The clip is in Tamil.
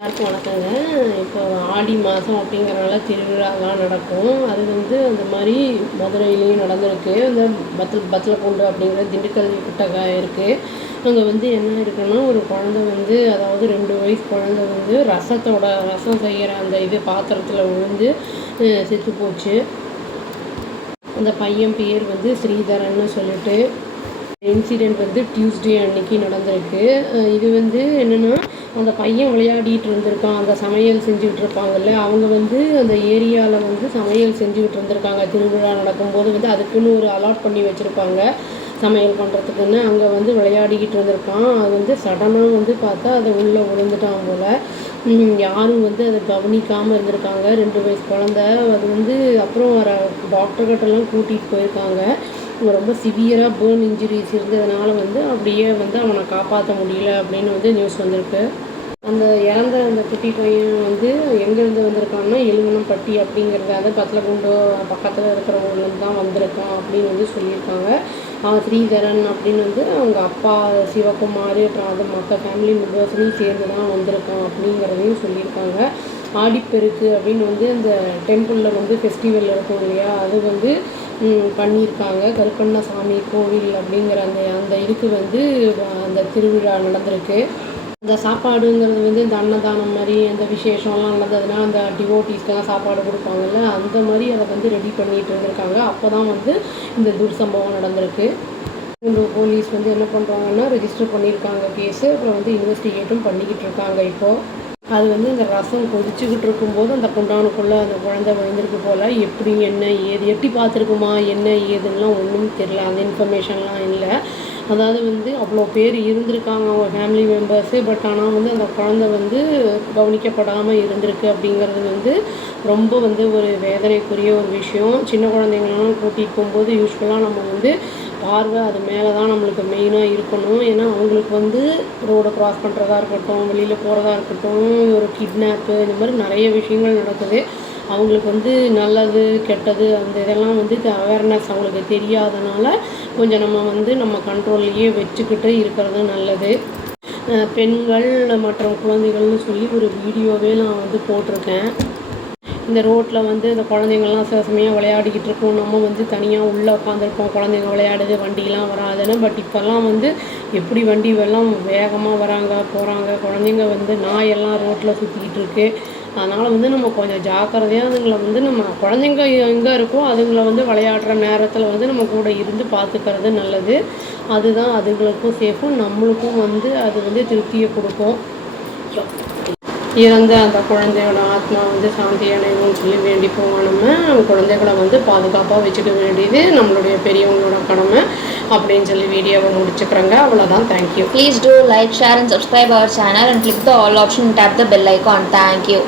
எல்லாருக்கும் வணக்கங்க. இப்போ ஆடி மாதம் அப்படிங்கிறனால திருவிழாலாம் நடக்கும். அது அந்த மாதிரி மதுரையிலேயும் நடந்திருக்கு. இந்த பத்லகுண்டு அப்படிங்கிற திண்டுக்கல் கிட்ட இருக்குது. அங்கே என்ன இருக்குன்னா, ஒரு குழந்தை அதாவது 2 வயசு குழந்தை ரசம் செய்கிற அந்த பாத்திரத்தில் விழுந்து செத்து போச்சு. அந்த பையன் பேர் ஸ்ரீதரன்னு சொல்லிட்டு. இன்சிடெண்ட் டியூஸ்டே அன்னைக்கு நடந்திருக்கு. இது என்னென்னா, அந்த பையன் விளையாடிட்டு இருந்திருக்கான். அந்த சமையல் செஞ்சுக்கிட்டு இருப்பாங்கல்ல, அவங்க அந்த ஏரியாவில் சமையல் செஞ்சுக்கிட்டு இருந்திருக்காங்க. திருவிழா நடக்கும்போது அதுக்குன்னு ஒரு அலாட் பண்ணி வச்சுருப்பாங்க சமையல் பண்ணுறதுக்குன்னு. அங்கே விளையாடிக்கிட்டு இருந்திருக்கான். அது சடனாக பார்த்தா அதை உள்ளே விழுந்துட்டான் போல். யாரும் அதை கவனிக்காமல் இருந்திருக்காங்க. 2 வயசு குழந்த. அது அப்புறம் வர டாக்டர்கிட்டலாம் கூட்டிகிட்டு போயிருக்காங்க. ரொம்ப சிவியராக பேர்ன் இன்ஜுரிஸ் இருந்ததுனால அப்படியே அவனை காப்பாற்ற முடியல அப்படின்னு நியூஸ் வந்திருக்கு. அந்த இறந்த அந்த குட்டி பையன் எங்கேருந்து வந்திருக்கான்னா, எலுமனம்பட்டி அப்படிங்கிறது பத்லகுண்டு பக்கத்தில் இருக்கிற ஊர்லேருந்து தான் வந்திருக்கான் அப்படின்னு சொல்லியிருக்காங்க. ஸ்ரீதரன் அப்படின்னு அவங்க அப்பா சிவகுமார், அப்புறம் அது மற்ற ஃபேமிலி மெம்பர்ஸ்லையும் சேர்ந்து தான் வந்திருக்கான் அப்படிங்கிறதையும் சொல்லியிருக்காங்க. ஆடிப்பெருக்கு அப்படின்னு அந்த டெம்பிளில் ஃபெஸ்டிவல் இருக்கும் இல்லையா, அது பண்ணியிருக்காங்க. கருப்பண்ணசாமி கோவில் அப்படிங்கிற அந்த இதுக்கு அந்த திருவிழா நடந்திருக்கு. அந்த சாப்பாடுங்கிறது இந்த அன்னதானம் மாதிரி அந்த விசேஷம்லாம் நடந்ததுன்னா அந்த டிவோட்டீஸ்க்கெல்லாம் சாப்பாடு கொடுப்பாங்கல்ல, அந்த மாதிரி அதை ரெடி பண்ணிகிட்டு இருந்திருக்காங்க. அப்போ தான் இந்த துர்சம்பவம் நடந்திருக்கு. போலீஸ் என்ன பண்ணுறாங்கன்னா, ரெஜிஸ்டர் பண்ணியிருக்காங்க கேஸு. அப்புறம் இன்வெஸ்டிகேட்டும் பண்ணிக்கிட்டு இருக்காங்க இப்போது. அது இந்த ரசம் கொதிச்சுக்கிட்டு இருக்கும்போது அந்த குண்டானுக்குள்ளே அந்த குழந்தை விழுந்திருக்கு போல். எப்படி என்ன ஏது எட்டி பார்த்துருக்குமா என்ன ஏதுன்னெலாம் ஒன்றும் தெரியல. அந்த இன்ஃபர்மேஷன்லாம் இல்லை. அதாவது அவ்வளோ பேர் இருந்திருக்காங்க அவங்க ஃபேமிலி மெம்பர்ஸு. பட் ஆனால் அந்த குழந்தை கவனிக்கப்படாமல் இருந்திருக்கு அப்படிங்கிறது ரொம்ப ஒரு வேதனைக்குரிய ஒரு விஷயம். சின்ன குழந்தைங்களெலாம் கூட்டிகிட்டு போகும்போது யூஸ்வலாக நம்ம பார்வை அது மேலே தான் நம்மளுக்கு மெயினாக இருக்கணும். ஏன்னா அவங்களுக்கு ரோடை க்ராஸ் பண்ணுறதா இருக்கட்டும், வெளியில் போகிறதா இருக்கட்டும், ஒரு கிட்னாப்பு, இந்த மாதிரி நிறைய விஷயங்கள் நடக்குது. அவங்களுக்கு நல்லது கெட்டது அந்த இதெல்லாம் அவேர்னஸ் அவங்களுக்கு தெரியாதனால கொஞ்சம் நம்ம கண்ட்ரோல்லையே வச்சுக்கிட்டு இருக்கிறது நல்லது. பெண்கள் மற்றும் குழந்தைகள்னு சொல்லி ஒரு வீடியோவே நான் போட்டிருக்கேன். இந்த ரோட்டில் அந்த குழந்தைங்கள்லாம் சில சமயம் விளையாடிக்கிட்டு இருக்கோம். நம்ம தனியாக உள்ளே உட்காந்துருப்போம். குழந்தைங்க விளையாடுது, வண்டிலாம் வராதுன்னு. பட் இப்போல்லாம் எப்படி வண்டி எல்லாம் வேகமாக வராங்க போகிறாங்க. குழந்தைங்க நாயெல்லாம் ரோட்டில் சுற்றிக்கிட்டு இருக்குது. அதனால் நம்ம கொஞ்சம் ஜாக்கிரதையாக அதுங்களை நம்ம குழந்தைங்க எங்கே இருக்கோ அதுங்களை விளையாடுற நேரத்தில் நம்ம கூட இருந்து பார்த்துக்கிறது நல்லது. அதுதான் அதுங்களுக்கும் சேஃபும், நம்மளுக்கும் அது திருப்தியை கொடுக்கும். இறந்த அந்த குழந்தையோட ஆத்மா சாந்தி அடையணும்னு சொல்லி வேண்டிப்போம். நம்ம குழந்தைகளை பாதுகாப்பாக வச்சுக்க வேண்டியது நம்மளுடைய பெரியவங்களோட கடமை அப்படின்னு சொல்லி வீடியோவை முடிச்சுக்கிறேங்க. அவ்வளோதான். Thank you. Please do like, share and subscribe our channel and click the all option and tap the bell icon. Thank you.